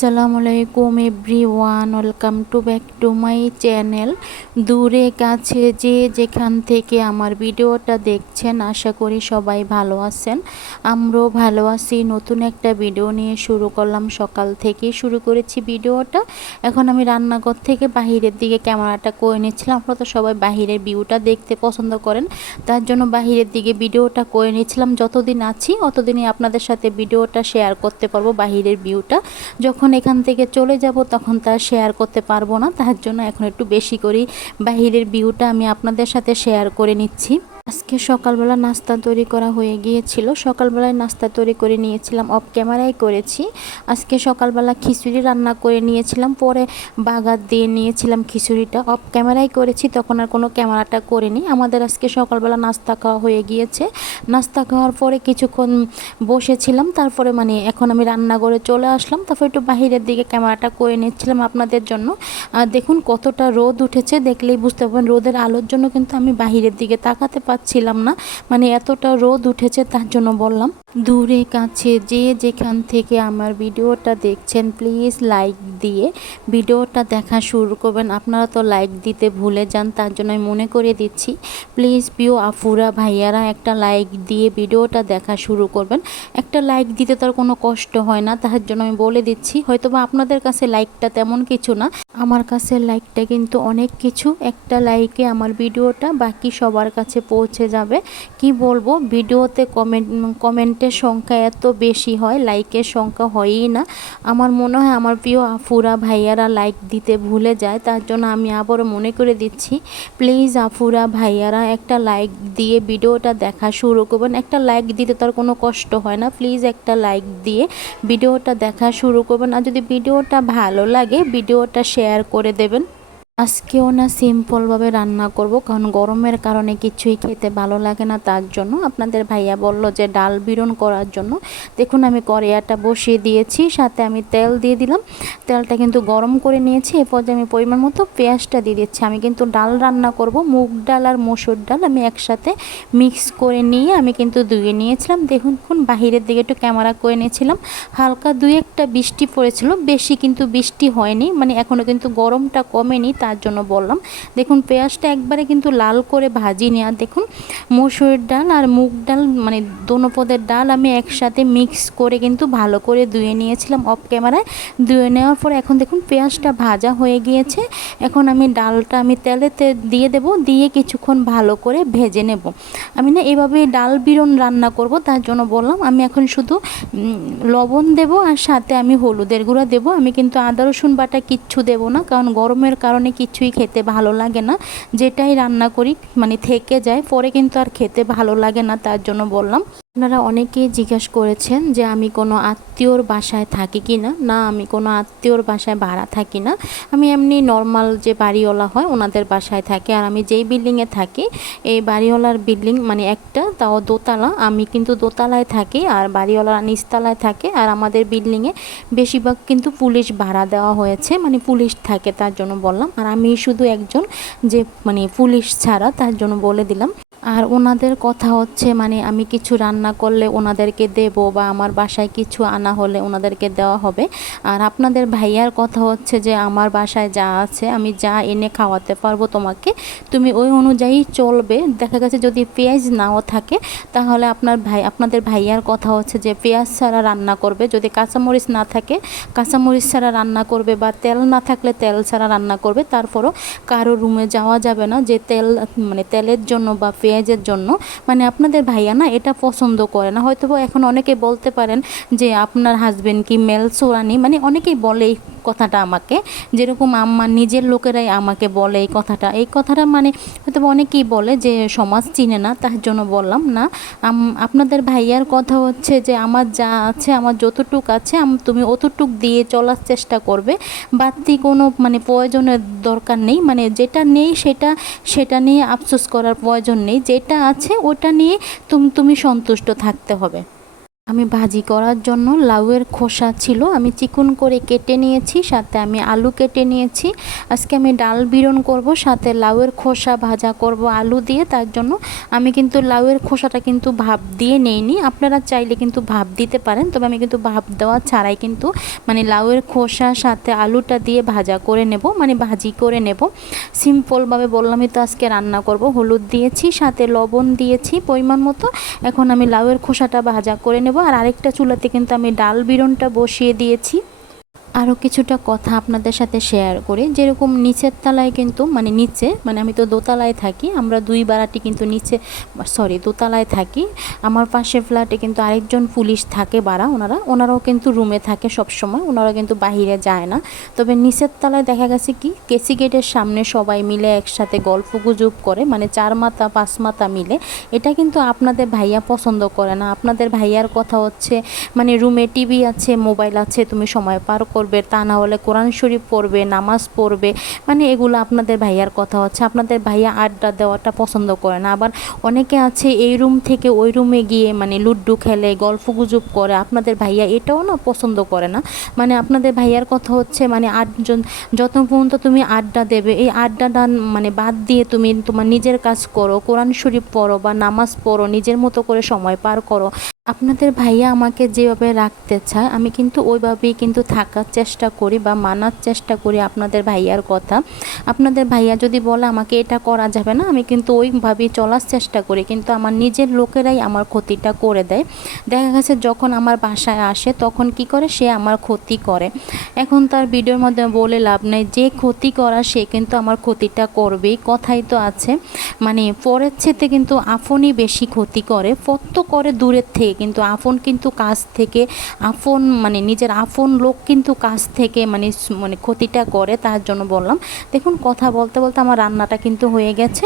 আসসালামু আলাইকুম everyone welcome to back to my channel. দূরে কাছে যে যেখান থেকে আমার ভিডিওটা দেখছেন, আশা করি সবাই ভালো আছেন। আমরাও ভালো আছি। নতুন একটা ভিডিও নিয়ে শুরু করলাম। সকাল থেকে শুরু করেছি ভিডিওটা। এখন আমি রান্নাঘর থেকে বাহিরের দিকে ক্যামেরাটা করে নিচ্ছিলাম। আপনারা তো সবাই বাহিরের ভিউটা দেখতে পছন্দ করেন। তার জন্য বাহিরের দিকে ভিডিওটা করে নিচ্ছিলাম। যতদিন আছি, অতদিনই আপনাদের সাথে ভিডিওটা শেয়ার করতে পারব বাহিরের ভিউটা। যখন এখান থেকে চলে যাব, তখন তা শেয়ার করতে পারব না। তার জন্য এখন একটু বেশি করেই বাহিরের ভিউটা আমি আপনাদের সাথে শেয়ার করে নিচ্ছি। আজকে সকালবেলা নাস্তা তৈরি করা হয়ে গিয়েছিল। সকালবেলায় নাস্তা তৈরি করে নিয়েছিলাম অফ ক্যামেরায় করেছি। আজকে সকালবেলা খিচুড়ি রান্না করে নিয়েছিলাম, পরে বাগার দিয়ে নিয়েছিলাম খিচুড়িটা। অফ ক্যামেরায় করেছি, তখন আর কোনো ক্যামেরাটা করিনি। আমাদের আজকে সকালবেলা নাস্তা খাওয়া হয়ে গিয়েছে। নাস্তা খাওয়ার পরে কিছুক্ষণ বসেছিলাম, তারপরে মানে এখন আমি রান্নাঘরে চলে আসলাম, তারপর একটু বাহিরের দিকে ক্যামেরাটা করে নিচ্ছিলাম আপনাদের জন্য। দেখুন কতটা রোদ উঠেছে, দেখলেই বুঝতে পারবেন রোদের আলোর জন্য কিন্তু আমি বাহিরের দিকে তাকাতে পাচ্ছিলাম না। মানে এতটা রোদ উঠেছে তার জন্য বললাম। দূরে কাছে যে যেখান থেকে আমার ভিডিওটা দেখছেন প্লিজ লাইক দিয়ে ভিডিওটা দেখা শুরু করবেন। আপনারা তো লাইক দিতে ভুলে যান, তার জন্য আমি মনে করে দিচ্ছি প্লিজ প্রিয় আফুরা ভাইয়ারা একটা লাইক দিয়ে ভিডিওটা দেখা শুরু করবেন। একটা লাইক দিতে তো আর কোনো কষ্ট হয় না, তার জন্য আমি বলে দিচ্ছি হয়তো বা আপনাদের কাছে লাইকটা তেমন কিছু না। আমার কাছে লাইকটা কিন্তু অনেক কিছু, একটা লাইকে আমার ভিডিওটা বাকি সবার কাছে পৌঁছে যাবে। কি বলব, ভিডিওতে কমেন্ট কমেন্ট কমেন্টের সংখ্যা এত বেশি হয় লাইকের সংখ্যা হয়ই না। আমার মনে হয় আমার প্রিয় আফুরা ভাইয়ারা লাইক দিতে ভুলে যায়, তার জন্য আমি আবারও মনে করে দিচ্ছি প্লিজ আফুরা ভাইয়ারা একটা লাইক দিয়ে ভিডিওটা দেখা শুরু করবেন। একটা লাইক দিতে তার কোনো কষ্ট হয় না প্লিজ একটা লাইক দিয়ে ভিডিওটা দেখা শুরু করবেন। আর যদি ভিডিওটা ভালো লাগে, ভিডিওটা শেয়ার করে দেবেন। আজকেও না সিম্পলভাবে রান্না করব, কারণ গরমের কারণে কিছুই খেতে ভালো লাগে না তার জন্য। আপনাদের ভাইয়া বলল যে ডাল বিরন করার জন্য। দেখুন আমি কড়াইয়াটা বসিয়ে দিয়েছি, সাথে আমি তেল দিয়ে দিলাম। তেলটা কিন্তু গরম করে নিয়েছি এরপর আমি পরিমাণ মতো পেঁয়াজটা দিয়ে দিচ্ছি। আমি কিন্তু ডাল রান্না করব, মুগ ডাল আর মসুর ডাল আমি একসাথে মিক্স করে নিয়ে আমি কিন্তু ধুয়ে নিয়েছিলাম। দেখুন বাহিরের দিকে একটু ক্যামেরা করে নিয়েছিলাম। হালকা দুই একটা বৃষ্টি পড়েছিল, বেশি কিন্তু বৃষ্টি হয়নি মানে এখনও কিন্তু গরমটা কমেনি, তার জন্য বললাম। দেখুন, পেঁয়াজটা একবারে কিন্তু লাল করে ভাজি নেওয়া দেখুন, মসুরের ডাল আর মুগ ডাল মানে দোনো পদের ডাল আমি একসাথে মিক্স করে কিন্তু ভালো করে ধুয়ে নিয়েছিলাম অফ ক্যামেরায় ধুয়ে নেওয়ার পর এখন দেখুন, পেঁয়াজটা ভাজা হয়ে গিয়েছে। এখন আমি ডালটা আমি তেলেতে দিয়ে দেব, দিয়ে কিছুক্ষণ ভালো করে ভেজে নেব। আমি না এভাবে ডাল বিরন রান্না করব, তার জন্য বললাম, আমি এখন শুধু লবণ দেব আর সাথে আমি হলুদের গুঁড়া দেব। আমি কিন্তু আদা রসুন বাটা কিচ্ছু দেব না, কারণ গরমের কারণে কিছুই খেতে ভালো লাগে না। যেটাই রান্না করি মানে থেকে যায়, পরে কিন্তু আর খেতে ভালো লাগে না, তার জন্য বললাম। আপনারা অনেকেই জিজ্ঞেস করেছেন যে আমি কোনো আত্মীয়র বাসায় থাকি কি না? না, আমি কোনো আত্মীয়র বাসায় ভাড়া থাকি না। আমি এমনি নর্মাল যে বাড়িওয়ালা হয় ওনাদের বাসায় থাকি। আর আমি যেই বিল্ডিংয়ে থাকি, এই বাড়িওয়ালার বিল্ডিং মানে একটা, তাও দোতলা। আমি কিন্তু দোতলায় থাকি আর বাড়িওয়ালারা নিচতলায় থাকে। আর আমাদের বিল্ডিংয়ে বেশিরভাগ কিন্তু পুলিশ ভাড়া দেওয়া হয়েছে। মানে পুলিশ থাকে, তার জন্য বললাম। আর আমি শুধু একজন যে মানে পুলিশ ছাড়া, তার জন্য বলে দিলাম। আর ওনাদের কথা হচ্ছে মানে আমি কিছু রান্না করলে ওনাদেরকে দেব বা আমার বাসায় কিছু আনা হলে ওনাদেরকে দেওয়া হবে। আর আপনাদের ভাইয়ার কথা হচ্ছে যে, আমার বাসায় যা আছে আমি যা এনে খাওয়াতে পারব তোমাকে, তুমি ওই অনুযায়ী চলবে। দেখা গেছে যদি পেঁয়াজ নাও থাকে, তাহলে আপনার ভাই, আপনাদের ভাইয়ার কথা হচ্ছে যে, পেঁয়াজ ছাড়া রান্না করবে। যদি কাঁচামরিচ না থাকে, কাঁচামরিচ ছাড়া রান্না করবে বা তেল না থাকলে তেল ছাড়া রান্না করবে, তারপরও কারও রুমে যাওয়া যাবে না। যে তেল মানে তেলের জন্য বা পেঁয়াজের জন্য। মানে আপনাদের ভাইয়া না এটা পছন্দ করে না। হয়তো এখন অনেকে বলতে পারেন যে আপনার হাজবেন্ড কি মেল মানে অনেকেই বলে কথাটা আমাকে, যেরকম আমার নিজের লোকেরাই আমাকে বলে এই কথাটা এই কথাটা মানে হয়তো অনেকেই বলে যে সমাজ চিনে না, তার জন্য বললাম না। আপনাদের ভাইয়ার কথা হচ্ছে যে আমার যা আছে, আমার যতটুক আছে তুমি অতটুক দিয়ে চলার চেষ্টা করবে। বাড়তি কোনো মানে প্রয়োজনের দরকার নেই মানে যেটা নেই সেটা সেটা নিয়ে আফসোস করার প্রয়োজন নেই। যেটা আছে ওটা নিয়ে তুমি তুমি সন্তুষ্ট থাকতে হবে। আমি ভাজি করার জন্য লাউয়ের খোসা ছিল, আমি চিকুন করে কেটে নিয়েছি, সাথে আমি আলু কেটে নিয়েছি। আজকে আমি ডাল বিরন করব, সাথে লাউয়ের খোসা ভাজা করব আলু দিয়ে, তার জন্য আমি কিন্তু লাউয়ের খোসাটা কিন্তু ভাপ দিয়ে নেইনি। আপনারা চাইলে কিন্তু ভাপ দিতে পারেন, তবে আমি কিন্তু ভাপ দেওয়া ছাড়াই কিন্তু মানে লাউয়ের খোসা, সাথে আলুটা দিয়ে ভাজা করে নেব মানে ভাজি করে নেব। সিম্পলভাবে বললামই তো আজকে রান্না করব, হলুদ দিয়েছি, সাথে লবণ দিয়েছি পরিমাণ মতো। এখন আমি লাউয়ের খোসাটা ভাজা করে নেব। আর আরেকটা চুলাতে কিন্তু আমি ডাল বিরনটা বসিয়ে দিয়েছি। আরও কিছুটা কথা আপনাদের সাথে শেয়ার করি। যেরকম নিচের তলায় কিন্তু মানে নিচে মানে আমি তো দোতলায় থাকি, আমরা দুই বারাটি কিন্তু নিচে সরি দোতলায় থাকি। আমার পাশে ফ্ল্যাটে কিন্তু আরেকজন পুলিশ থাকে বাড়া, ওনারা, ওনারাও কিন্তু রুমে থাকে সব সময় ওনারা কিন্তু বাহিরে যায় না। তবে নিচের তলায় দেখা গেছে কি, কেসি গেটের সামনে সবাই মিলে একসাথে গল্প গুজব করে মানে চার মাথা, পাঁচ মাথা মিলে। এটা কিন্তু আপনাদের ভাইয়া পছন্দ করে না। আপনাদের ভাইয়ার কথা হচ্ছে মানে রুমে টিভি আছে মোবাইল আছে, তুমি সময় পার করবে তা না হলে কোরআন শরীফ পড়বে, নামাজ পড়বে। মানে এগুলো আপনাদের ভাইয়ার কথা হচ্ছে। আপনাদের ভাইয়া আড্ডা দেওয়াটা পছন্দ করে না। আবার অনেকে আছে এই রুম থেকে ওই রুমে গিয়ে মানে লুড্ডু খেলে, গল্প গুজব করে। আপনাদের ভাইয়া এটাও না পছন্দ করে না। মানে আপনাদের ভাইয়ার কথা হচ্ছে মানে আটজন, যত পর্যন্ত তুমি আড্ডা দেবে, এই আড্ডাটা মানে বাদ দিয়ে তুমি তোমার নিজের কাজ করো, কোরআন শরীফ পড়ো বা নামাজ পড়ো, নিজের মতো করে সময় পার করো। আপনাদের ভাইয়া আমাকে যেভাবে রাখতে চায়, আমি কিন্তু ওইভাবেই কিন্তু থাকার চেষ্টা করি বা মানার চেষ্টা করি আপনাদের ভাইয়ার কথা। আপনাদের ভাইয়া যদি বলে আমাকে এটা করা যাবে না, আমি কিন্তু ওইভাবেই চলার চেষ্টা করি, কিন্তু আমার নিজের লোকেরাই আমার ক্ষতিটা করে দেয়। দেখা গেছে যখন আমার বাসায় আসে, তখন কি করে? সে আমার ক্ষতি করে। এখন তার ভিডিওর মধ্যে বলে লাভ নেই, যে ক্ষতি করা সে কিন্তু আমার ক্ষতিটা করবেই, কথাই তো আছে। মানে পরের চেতে কিন্তু আপনই বেশি ক্ষতি করে ফত্ত করে দূরের থেকে। কিন্তু আপন কিন্তু কাছ থেকে, আপন মানে নিজের আপন লোক কিন্তু কাছ থেকে মানে মানে ক্ষতিটা করে তার জন্য বললাম। দেখুন, কথা বলতে বলতে আমার রান্নাটা কিন্তু হয়ে গেছে।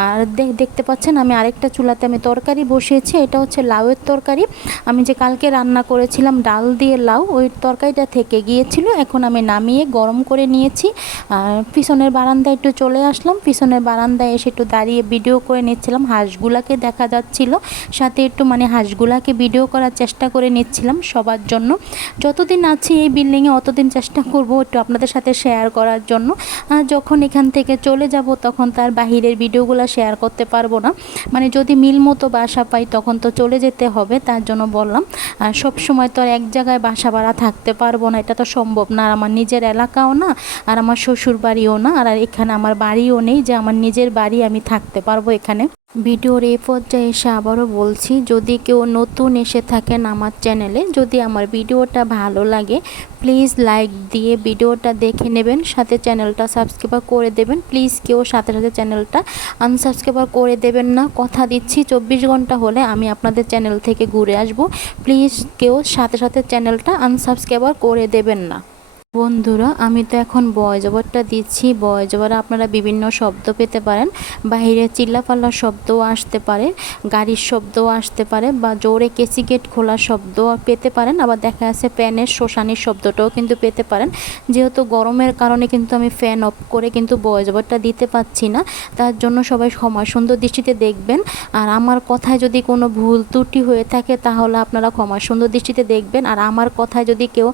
আর দেখতে পাচ্ছেন আমি আরেকটা চুলাতে আমি তরকারি বসিয়েছি, এটা হচ্ছে লাউয়ের তরকারি। আমি যে কালকে রান্না করেছিলাম ডাল দিয়ে লাউ, ওই তরকারিটা থেকে গিয়েছিল, এখন আমি নামিয়ে গরম করে নিয়েছি। আর পিছনের বারান্দায় একটু চলে আসলাম, পিছনের বারান্দায় এসে একটু দাঁড়িয়ে ভিডিও করে নিচ্ছিলাম, হাঁসগুলাকে দেখা যাচ্ছিল। সাথে একটু মানে হাঁসগুলাকে ভিডিও করার চেষ্টা করে নিচ্ছিলাম সবার জন্য। যতদিন আছি এই বিল্ডিংয়ে অতদিন চেষ্টা করব একটু আপনাদের সাথে শেয়ার করার জন্য। যখন এখান থেকে চলে যাব তখন তার বাহিরের ভিডিওগুলো শেয়ার করতে পারব না। মানে যদি মিল মতো বাসা পাই তখন তো চলে যেতে হবে, তার জন্য বললাম। সব সময় তো আর এক জায়গায় বাসা ভাড়া থাকতে পারব না, এটা তো সম্ভব না। আর আমার নিজের এলাকাও না, আর আমার শ্বশুর বাড়িও না, আর এখানে আমার বাড়িও নেই যে আমার নিজের বাড়ি আমি থাকতে পারব এখানে। ভিডিওর এই পর্যায়ে এসে আবারও বলছি, যদি কেউ নতুন এসে থাকেন আমার চ্যানেলে, যদি আমার ভিডিওটা ভালো লাগে, প্লিজ লাইক দিয়ে ভিডিওটা দেখে নেবেন, সাথে চ্যানেলটা সাবস্ক্রাইব করে দেবেন। প্লিজ কেউ সাথে সাথে চ্যানেলটা আনসাবস্ক্রাইব করে দেবেন না। কথা দিচ্ছি, চব্বিশ ঘণ্টা হলে আমি আপনাদের চ্যানেল থেকে ঘুরে আসব। প্লিজ কেউ সাথে সাথে চ্যানেলটা আনসাবস্ক্রাইব করে দেবেন না। বন্ধুরা, আমি তো এখন বয় জবরটা দিচ্ছি। বয় জবরে আপনারা বিভিন্ন শব্দ পেতে পারেন। বাইরে চিল্লাপাল্লার শব্দও আসতে পারে, গাড়ির শব্দও আসতে পারে বা জোরে কেসি গেট খোলার শব্দ পেতে পারেন। আবার দেখা যাচ্ছে ফ্যানের শোষানির শব্দটাও কিন্তু পেতে পারেন। যেহেতু গরমের কারণে কিন্তু আমি ফ্যান অফ করে কিন্তু বয় জবরটা দিতে পাচ্ছি না। তার জন্য সবাই সময় সুন্দর দৃষ্টিতে দেখবেন। আর আমার কথায় যদি কোনো ভুল ত্রুটি হয়ে থাকে, তাহলে আপনারা ক্ষমা সুন্দর দৃষ্টিতে দেখবেন। আর আমার কথায় যদি কেউ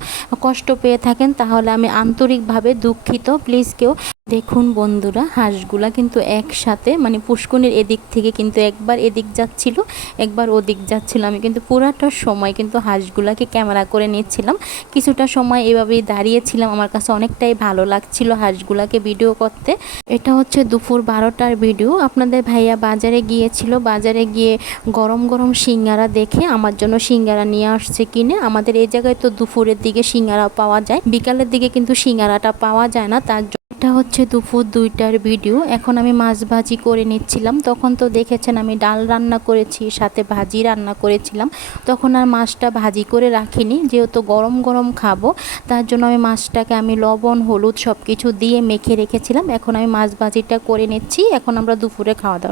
কষ্ট পেয়ে থাকেন, তাহলে তাহলে আমি আন্তরিকভাবে দুঃখিত। প্লিজ কেউ দেখুন বন্ধুরা, হাঁসগুলা কিন্তু একসাথে মানে পুষ্কনির এদিক থেকে কিন্তু একবার এদিক যাচ্ছিল, একবার ওদিক যাচ্ছিল। আমি কিন্তু পুরাটা সময় কিন্তু হাঁসগুলাকে ক্যামেরা করে নিচ্ছিলাম। কিছুটা সময় এভাবেই দাঁড়িয়েছিলাম। আমার কাছে অনেকটাই ভালো লাগছিল হাঁসগুলাকে ভিডিও করতে। এটা হচ্ছে দুপুর বারোটার ভিডিও। আপনাদের ভাইয়া বাজারে গিয়েছিল। বাজারে গিয়ে গরম গরম সিঙ্গারা দেখে আমার জন্য সিঙ্গারা নিয়ে আসছে কিনে। আমাদের এই জায়গায় তো দুপুরের দিকে সিঙ্গারা পাওয়া যায়। বিকালের দিকে কিন্তু সিঙ্গারাটা পাওয়া যায় না, তার এটা হচ্ছে দুপুর দুইটার ভিডিও। এখন আমি মাছ ভাজি করে নিচ্ছিলাম। তখন তো দেখেছেন আমি ডাল রান্না করেছি, সাথে ভাজি রান্না করেছিলাম। তখন আর মাছটা ভাজি করে রাখিনি, যেহেতু গরম গরম খাব, তার জন্য আমি মাছটাকে আমি লবণ, হলুদ সব কিছু দিয়ে মেখে রেখেছিলাম। এখন আমি মাছ ভাজিটা করে নিচ্ছি। এখন আমরা দুপুরে খাওয়া দাওয়া